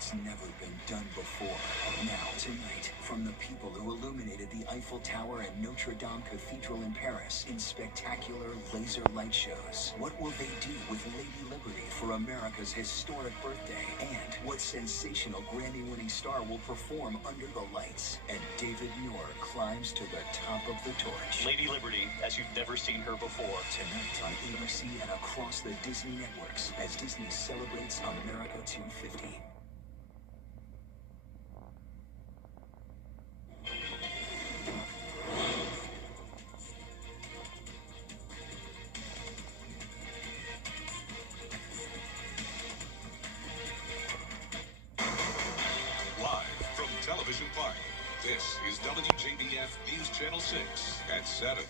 It's never been done before. Now, tonight, from the people who illuminated the Eiffel Tower and Notre Dame Cathedral in Paris in spectacular laser light shows, what will they do with Lady Liberty for America's historic birthday? And what sensational Grammy-winning star will perform under the lights? And David Muir climbs to the top of the torch. Lady Liberty, as you've never seen her before. Tonight on ABC and across the Disney networks as Disney celebrates America 250. Live from Television Park, this is WJBF News Channel 6 at 7.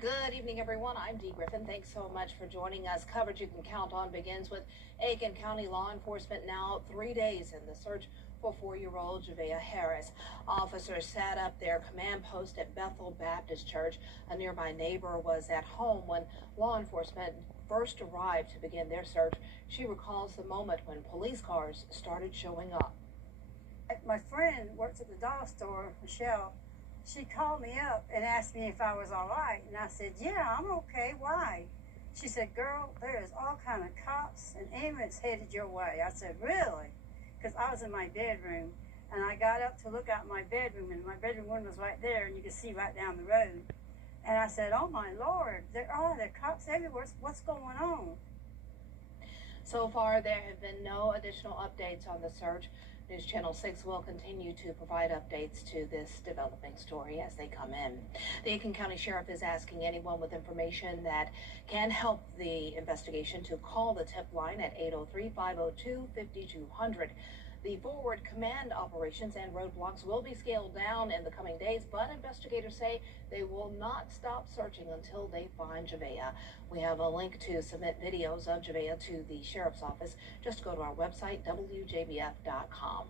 Good evening, everyone. I'm Dee Griffin. Thanks so much for joining us. Coverage you can count on begins with Aiken County law enforcement now 3 days in the search for 4-year-old Javea Harris. Officers sat up their command post at Bethel Baptist Church. A nearby neighbor was at home when law enforcement first arrived to begin their search. She recalls the moment when police cars started showing up. My friend works at the dollar store, Michelle. She called me up and asked me if I was all right, and I said, yeah, I'm okay. Why? She said, girl, there's all kind of cops and ambulance headed your way. I said, really? Because I was in my bedroom, and I got up to look out my bedroom, and my bedroom window was right there, and you could see right down the road. And I said, oh my Lord, there are cops everywhere. What's going on? So far, there have been no additional updates on the search. News Channel 6 will continue to provide updates to this developing story as they come in. The Aiken County Sheriff is asking anyone with information that can help the investigation to call the tip line at 803-502-5200. The forward command operations and roadblocks will be scaled down in the coming days, but investigators say they will not stop searching until they find Javea. We have a link to submit videos of Javea to the Sheriff's Office. Just go to our website, WJBF.com.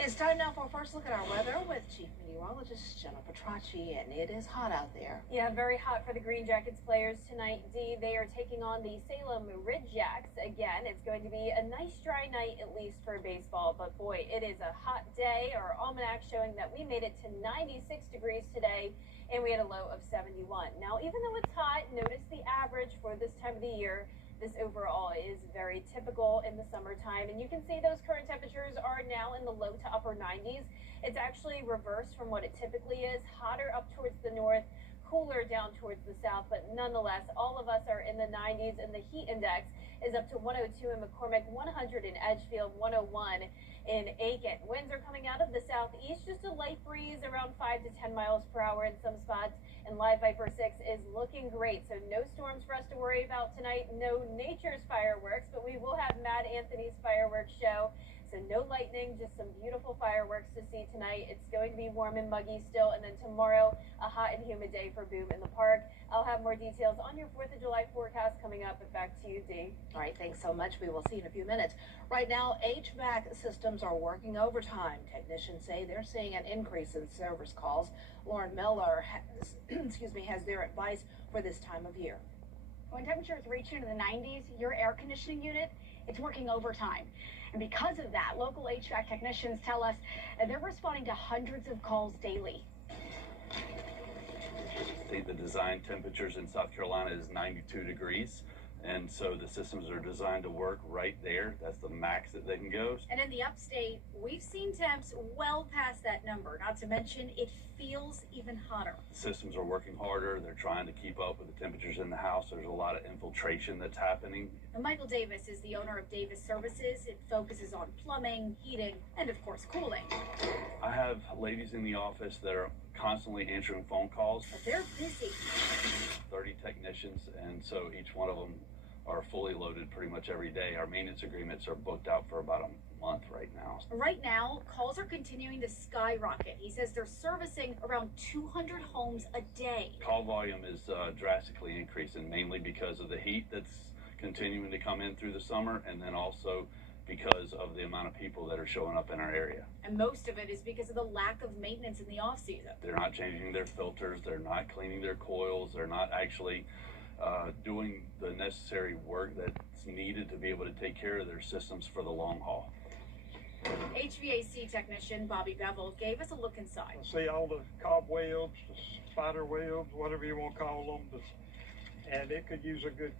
It's time now for a first look at our weather with Chief Meteorologist Jennifer Tracci, and it is hot out there. Yeah, very hot for the Green Jackets players tonight, Dee. They are taking on the Salem Ridgejacks again. It's going to be a nice dry night, at least for baseball, but boy, it is a hot day. Our almanac showing that we made it to 96 degrees today, and we had a low of 71. Now, even though it's hot, notice the average for this time of the year. This overall is very typical in the summertime, and you can see those current temperatures are now in the low to upper 90s. It's actually reversed from what it typically is, hotter up towards the north, cooler down towards the south, but nonetheless, all of us are in the 90s, and the heat index is up to 102 in McCormick, 100 in Edgefield, 101 in Aiken. Winds are coming out of the southeast, just a light breeze around 5 to 10 miles per hour in some spots. And Live Viper 6 is looking great, so no storms for us to worry about tonight, no nature's fireworks, but we will have Mad Anthony's fireworks show. So no lightning, just some beautiful fireworks to see tonight. It's going to be warm and muggy still, and then tomorrow, a hot and humid day for Boom in the Park. I'll have more details on your 4th of July forecast coming up, but back to you, Dee. All right, thanks so much. We will see you in a few minutes. Right now, HVAC systems are working overtime. Technicians say they're seeing an increase in service calls. Lauren Miller has, has their advice for this time of year. When temperatures reach into the 90s, your air conditioning unit, it's working overtime. And because of that, local HVAC technicians tell us they're responding to hundreds of calls daily. The design temperatures in South Carolina is 92 degrees. And so the systems are designed to work right there. That's the max that they can go. And in the upstate, we've seen temps well past that number. Not to mention, it feels even hotter. The systems are working harder. They're trying to keep up with the temperatures in the house. There's a lot of infiltration that's happening. And Michael Davis is the owner of Davis Services. It focuses on plumbing, heating, and of course, cooling. I have ladies in the office that are constantly answering phone calls. But they're busy. 30 technicians, and so each one of them are fully loaded pretty much every day. Our maintenance agreements are booked out for about a month right now. Right now, calls are continuing to skyrocket. He says they're servicing around 200 homes a day. Call volume is drastically increasing, mainly because of the heat that's continuing to come in through the summer, and then also because of the amount of people that are showing up in our area. And most of it is because of the lack of maintenance in the off season. They're not changing their filters, they're not cleaning their coils, they're not actually doing the necessary work that's needed to be able to take care of their systems for the long haul. HVAC technician Bobby Bevel gave us a look inside. See all the cobwebs, the spider webs, whatever you want to call them, and it could use a good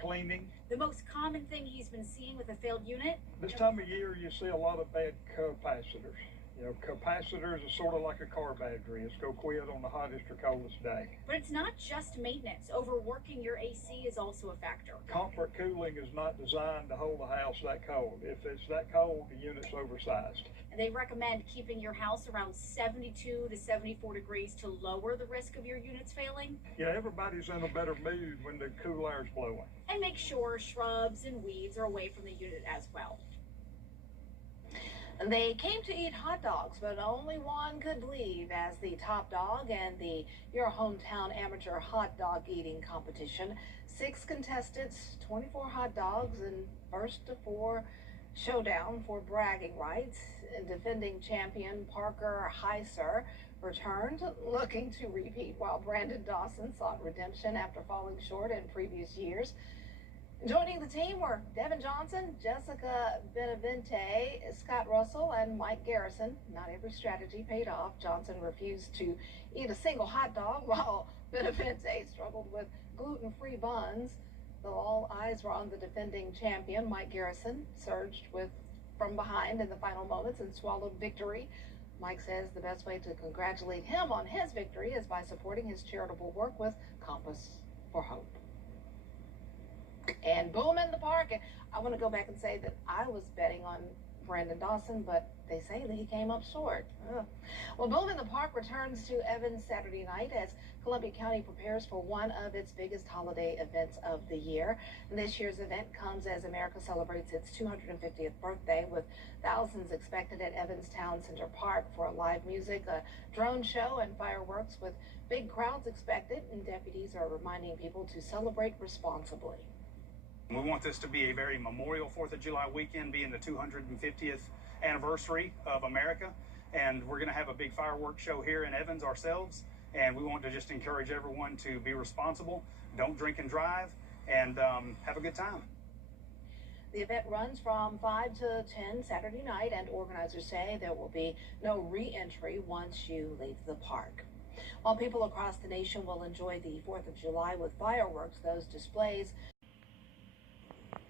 cleaning. The most common thing he's been seeing with a failed unit? This time of year, you see a lot of bad capacitors. You know, capacitors is sort of like a car battery. It's go quit on the hottest or coldest day. But it's not just maintenance. Overworking your AC is also a factor. Comfort cooling is not designed to hold the house that cold. If it's that cold, the unit's oversized. And they recommend keeping your house around 72 to 74 degrees to lower the risk of your units failing. Yeah, everybody's in a better mood when the cool air's blowing. And make sure shrubs and weeds are away from the unit as well. They came to eat hot dogs, but only one could leave as the top dog in the Your Hometown Amateur Hot Dog Eating Competition. 6 contestants, 24 hot dogs, and first to 4 showdown for bragging rights. Defending champion Parker Heiser returned, looking to repeat, while Brandon Dawson sought redemption after falling short in previous years. Joining the team were Devin Johnson, Jessica Benavente, Scott Russell, and Mike Garrison. Not every strategy paid off. Johnson refused to eat a single hot dog, while Benavente struggled with gluten-free buns. Though all eyes were on the defending champion, Mike Garrison surged from behind in the final moments and swallowed victory. Mike says the best way to congratulate him on his victory is by supporting his charitable work with Compass for Hope. And boom in the park. And I want to go back and say that I was betting on Brandon Dawson, but they say that he came up short. Well, Boom in the Park returns to Evans Saturday night as Columbia County prepares for one of its biggest holiday events of the year. And this year's event comes as America celebrates its 250th birthday, with thousands expected at Evans Town Center Park for live music, a drone show, and fireworks, with big crowds expected. And deputies are reminding people to celebrate responsibly. We want this to be a very memorial 4th of July weekend, being the 250th anniversary of America. And we're going to have a big fireworks show here in Evans ourselves. And we want to just encourage everyone to be responsible, don't drink and drive, and have a good time. The event runs from 5 to 10 Saturday night, and organizers say there will be no re-entry once you leave the park. While people across the nation will enjoy the 4th of July with fireworks, those displays.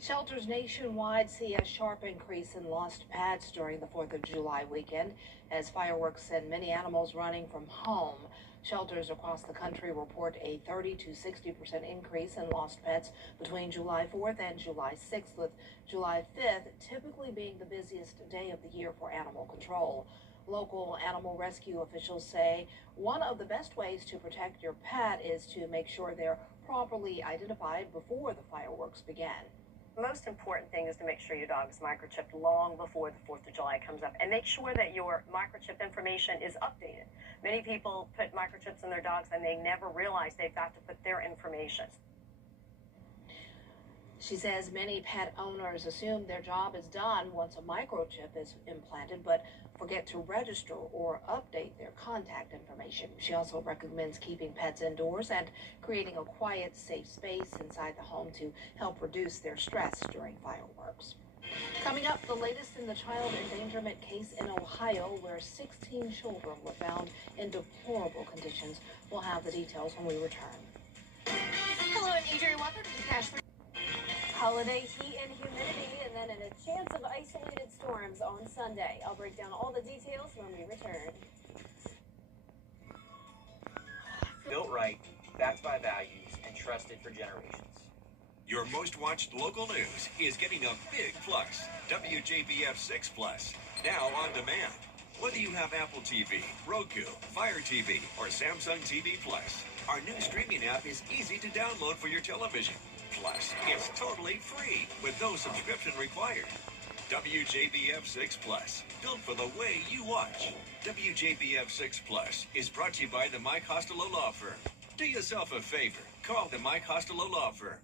Shelters nationwide see a sharp increase in lost pets during the 4th of July weekend as fireworks send many animals running from home. Shelters across the country report a 30 to 60% increase in lost pets between July 4th and July 6th, with July 5th typically being the busiest day of the year for animal control. Local animal rescue officials say one of the best ways to protect your pet is to make sure they're properly identified before the fireworks begin. The most important thing is to make sure your dog is microchipped long before the 4th of July comes up, and make sure that your microchip information is updated. Many people put microchips in their dogs and they never realize they've got to put their information. She says many pet owners assume their job is done once a microchip is implanted, but forget to register or update their contact information. She also recommends keeping pets indoors and creating a quiet, safe space inside the home to help reduce their stress during fireworks. Coming up, the latest in the child endangerment case in Ohio, where 16 children were found in deplorable conditions. We'll have the details when we return. Hello, I'm Adrian. Welcome to the Cash. Holiday heat and humidity, and then a chance of isolated storms on Sunday. I'll break down all the details when we return. Built right, backed by values, and trusted for generations. Your most watched local news is getting a big plus. WJBF 6 Plus, now on demand. Whether you have Apple TV, Roku, Fire TV, or Samsung TV Plus, our new streaming app is easy to download for your television. Plus, it's totally free with no subscription required. WJBF 6 Plus, built for the way you watch. WJBF 6 Plus is brought to you by the Mike Costello Law Firm. Do yourself a favor. Call the Mike Costello Law Firm.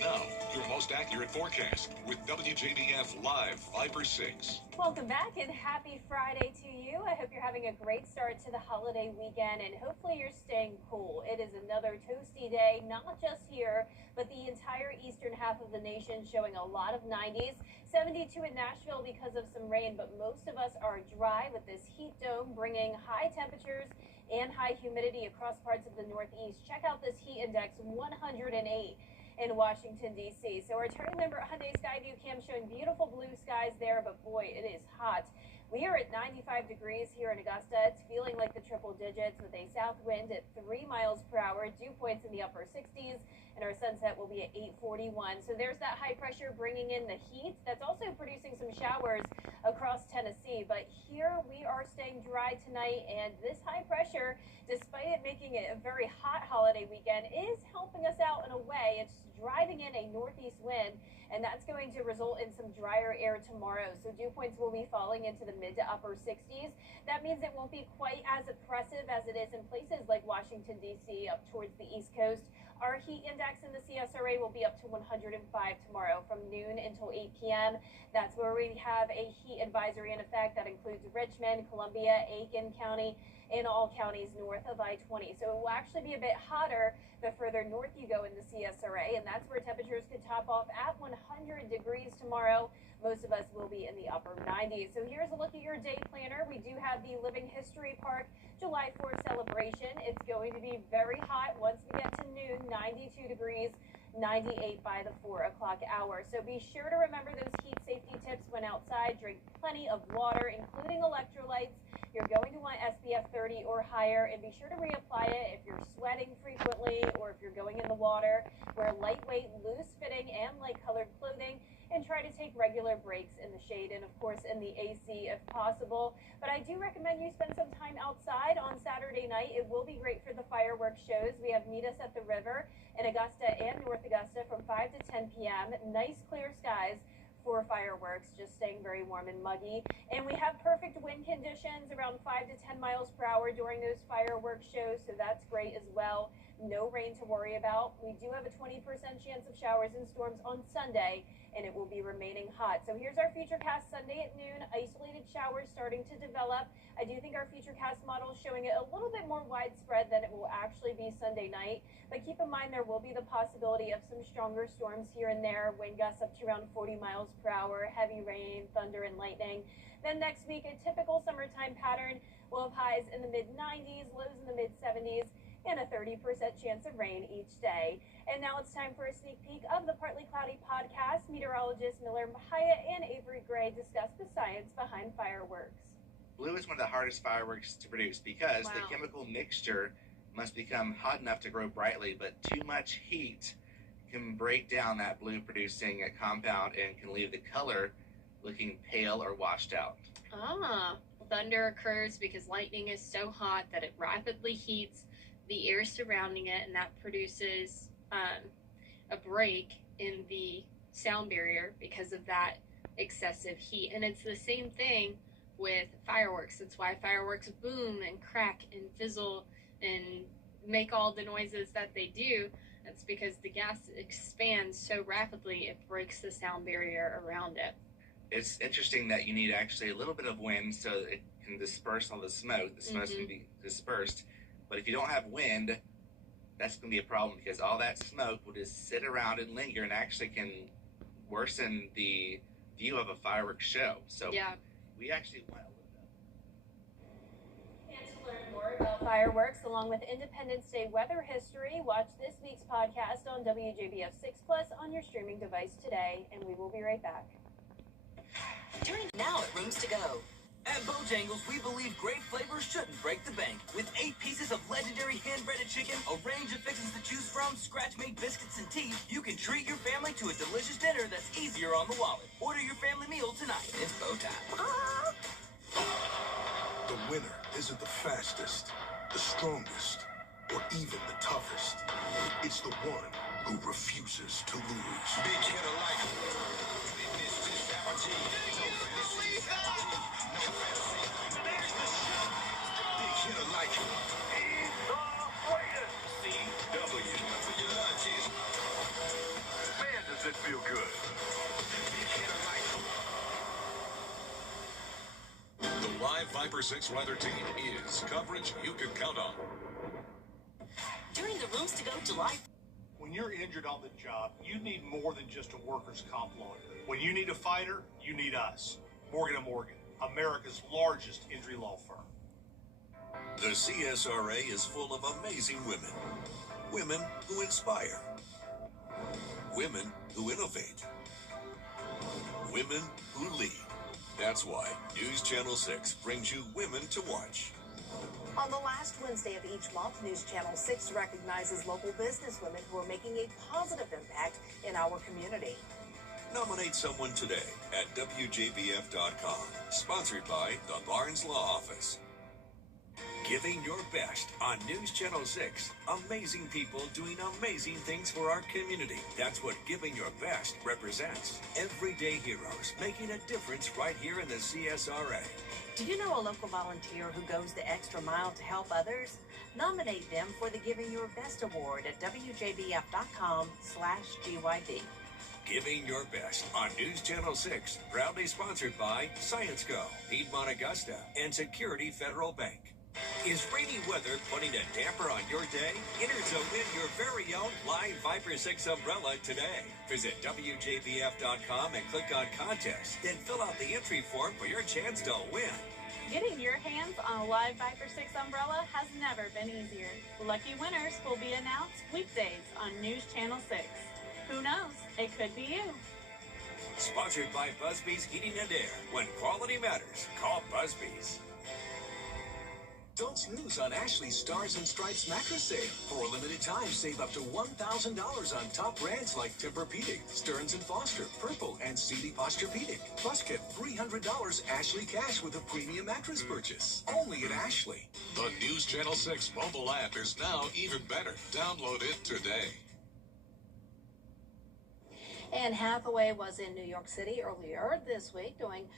Now, your most accurate forecast with WJBF Live 5 for 6. Welcome back and happy Friday to you. I hope you're having a great start to the holiday weekend and hopefully you're staying cool. It is another toasty day, not just here, but the entire eastern half of the nation showing a lot of 90s. 72 in Nashville because of some rain, but most of us are dry with this heat dome bringing high temperatures and high humidity across parts of the Northeast. Check out this heat index, 108. In Washington, D.C. So our turning member Hyundai Skyview cam showing beautiful blue skies there, but boy, it is hot. We are at 95 degrees here in Augusta. It's feeling like the triple digits with a south wind at 3 miles per hour, dew points in the upper 60s, and our sunset will be at 8:41. So there's that high pressure bringing in the heat. That's also producing some showers across Tennessee. But here we are staying dry tonight, and this high pressure, despite it making it a very hot holiday weekend, is helping us out in a way. It's driving in a northeast wind, and that's going to result in some drier air tomorrow. So dew points will be falling into the mid to upper 60s. That means it won't be quite as oppressive as it is in places like Washington, D.C., up towards the East Coast. Our heat index in the CSRA will be up to 105 tomorrow from noon until 8 p.m. That's where we have a heat advisory in effect that includes Richmond, Columbia, Aiken County, and all counties north of I-20. So it will actually be a bit hotter the further north you go in the CSRA, and that's where temperatures could top off at 100 degrees tomorrow. Most of us will be in the upper 90s. So here's a look at your day planner. We do have the Living History Park July 4th celebration. It's going to be very hot once we get to noon, 92 degrees. 98 by the 4 o'clock hour. So be sure to remember those heat safety tips when outside. Drink plenty of water, including electrolytes. You're going to want SPF 30 or higher, and be sure to reapply it if you're sweating frequently or if you're going in the water. Wear lightweight, loose-fitting, and light-colored clothing, and try to take regular breaks in the shade and, of course, in the AC if possible. But I do recommend you spend some time outside on Saturday night. It will be great for the fireworks shows. We have Meet Us at the River in Augusta and North Augusta from 5 to 10 p.m. Nice clear skies for fireworks, just staying very warm and muggy. And we have perfect wind conditions around 5 to 10 miles per hour during those fireworks shows, so that's great as well. No rain to worry about. We do have a 20% chance of showers and storms on Sunday, and it will be remaining hot. So here's our Futurecast Sunday at noon. Isolated showers starting to develop. I do think our Futurecast model is showing it a little bit more widespread than it will actually be Sunday night. But keep in mind there will be the possibility of some stronger storms here and there. Wind gusts up to around 40 miles per hour. Heavy rain, thunder, and lightning. Then next week, a typical summertime pattern. We'll have highs in the mid-90s, lows in the mid-70s, and a 30% chance of rain each day. And now it's time for a sneak peek of the Partly Cloudy podcast. Meteorologists Miller Mahia and Avery Gray discuss the science behind fireworks. Blue is one of the hardest fireworks to produce because the chemical mixture must become hot enough to grow brightly, but too much heat can break down that blue producing a compound and can leave the color looking pale or washed out. Thunder occurs because lightning is so hot that it rapidly heats the air surrounding it, and that produces a break in the sound barrier because of that excessive heat. And it's the same thing with fireworks. That's why fireworks boom and crack and fizzle and make all the noises that they do. That's because the gas expands so rapidly it breaks the sound barrier around it. It's interesting that you need actually a little bit of wind so it can disperse all the smoke. The smoke can be dispersed. But if you don't have wind, that's going to be a problem because all that smoke will just sit around and linger and actually can worsen the view of a fireworks show. So we actually want to look up. And to learn more about fireworks along with Independence Day weather history, watch this week's podcast on WJBF 6 Plus on your streaming device today, and we will be right back. Turning now at Rooms to Go. At Bojangles, we believe great flavors shouldn't break the bank. With 8 pieces of legendary hand-breaded chicken, a range of fixings to choose from, scratch-made biscuits and tea, you can treat your family to a delicious dinner that's easier on the wallet. Order your family meal tonight. It's Bo time. The winner isn't the fastest, the strongest, or even the toughest. It's the one who refuses to lose. Big hit of life. Viper 6 weather team is coverage you can count on. During the Rooms to Go July. When you're injured on the job, you need more than just a workers' comp lawyer. When you need a fighter, you need us. Morgan & Morgan, America's largest injury law firm. The CSRA is full of amazing women. Women who inspire. Women who innovate. Women who lead. That's why News Channel 6 brings you Women to Watch. On the last Wednesday of each month, News Channel 6 recognizes local businesswomen who are making a positive impact in our community. Nominate someone today at WJBF.com. Sponsored by the Barnes Law Office. Giving your best on News Channel 6. Amazing people doing amazing things for our community. That's what Giving Your Best represents. Everyday heroes making a difference right here in the CSRA. Do you know a local volunteer who goes the extra mile to help others? Nominate them for the Giving Your Best Award at WJBF.com/GYB. Giving Your Best on News Channel 6. Proudly sponsored by ScienceGo, Piedmont Augusta, and Security Federal Bank. Is rainy weather putting a damper on your day? Enter to win your very own live Viper 6 umbrella today. Visit WJBF.com and click on Contest. Then fill out the entry form for your chance to win. Getting your hands on a live Viper 6 umbrella has never been easier. Lucky winners will be announced weekdays on News Channel 6. Who knows? It could be you. Sponsored by Busby's Heating and Air. When quality matters, call Busby's. Don't snooze on Ashley's Stars and Stripes mattress sale. For a limited time, save up to $1,000 on top brands like Tempur-Pedic, Stearns & Foster, Purple, and CD Posturepedic. Plus, get $300 Ashley cash with a premium mattress purchase. Only at Ashley. The News Channel 6 mobile app is now even better. Download it today. Anne Hathaway was in New York City earlier this week doing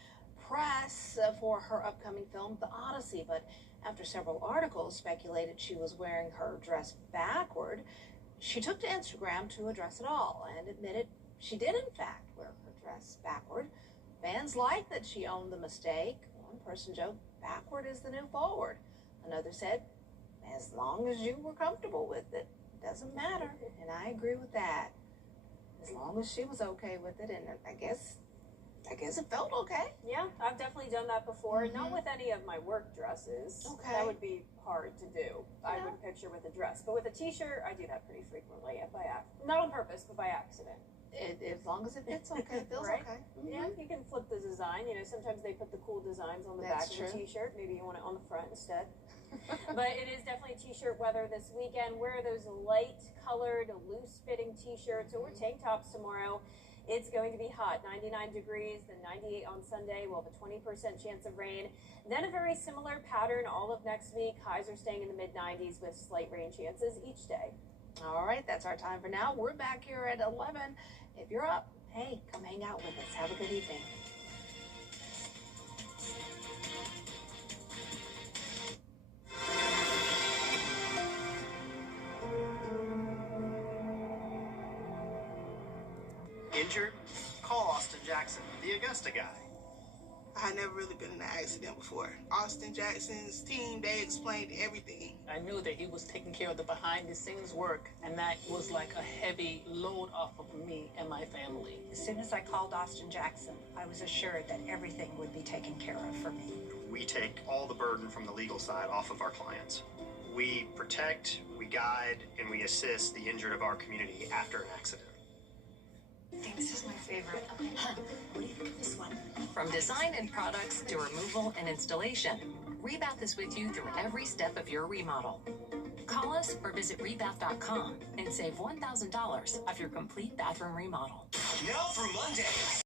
press for her upcoming film, The Odyssey, but after several articles speculated she was wearing her dress backward, she took to Instagram to address it all and admitted she did in fact wear her dress backward. Fans liked that she owned the mistake. One person joked, backward is the new forward. Another said, as long as you were comfortable with it, it doesn't matter. And I agree with that. As long as she was okay with it, and I guess it felt okay. Yeah, I've definitely done that before. Not with any of my work dresses. Okay. That would be hard to do. I would picture with a dress. But with a t-shirt, I do that pretty frequently. Not on purpose, but by accident. As long as it fits okay, it feels right? okay. Yeah, you can flip the design. You know, sometimes they put the cool designs on the back of the t-shirt. Maybe you want it on the front instead. But it is definitely t-shirt weather this weekend. Wear those light-colored, loose-fitting t-shirts or tank tops tomorrow. It's going to be hot, 99 degrees, then 98 on Sunday. We'll have a 20% chance of rain. Then a very similar pattern all of next week. Highs are staying in the mid-90s with slight rain chances each day. All right, that's our time for now. We're back here at 11. If you're up, hey, come hang out with us. Have a good evening. Injured? Call Austin Jackson, the Augusta guy. I had never really been in an accident before. Austin Jackson's team, they explained everything. I knew that he was taking care of the behind-the-scenes work, and that was like a heavy load off of me and my family. As soon as I called Austin Jackson, I was assured that everything would be taken care of for me. We take all the burden from the legal side off of our clients. We protect, we guide, and we assist the injured of our community after an accident. I think this is my favorite. What do you think of this one? From design and products to removal and installation, Rebath is with you through every step of your remodel. Call us or visit rebath.com and save $1,000 off your complete bathroom remodel. Now for Monday.